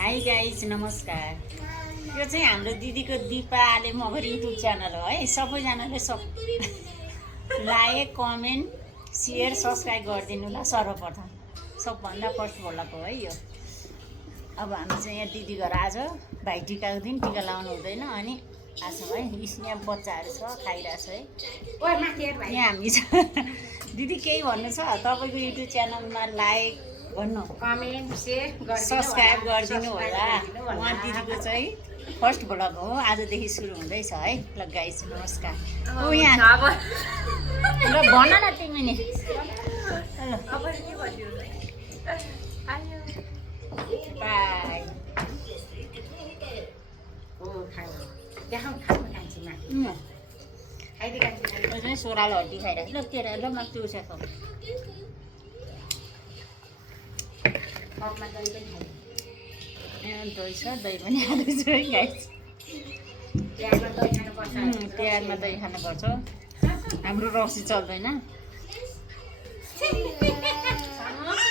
Hi guys नमस्कार। यो चाहिँ हाम्रो दिदीको दिपाले मगर युट्युब च्यानल हो है। सबैजनाले लाइक कमेन्ट सेयर सब्सक्राइब गरिदिनु ल। सर्वप्रथम सबभन्दा फर्स्ट बोलाएको है यो। अब हामी चाहिँ यहाँ दिदी घर आज भाइटिकाको दिन टिका लाउनु हुँदैन अनि आछौँ है। यहाँ बच्चाहरू छ खाइरहेछ है। यहाँ हामी छ दिदी केही भन्नु छ तपाईँको युट्युब च्यानलमा लाइक भन्नु कमेन्ट सेयर सब्सक्राइब गरिदिनु होला। उहाँ दिदीको चाहिँ फर्स्ट भ्लग हो, आजदेखि सुरु हुँदैछ है। ल गाइस नमस्कार। ओ यहाँ ल भन न तिमी नि। बाई सोरालो हड्डी खाइरहेको ल केरा ल म चुसेको दही छ, दही पनि हाल्दैछु है गाइस। तिहारमा दही खानुपर्छ, हाम्रो रक्सी चल्दैन।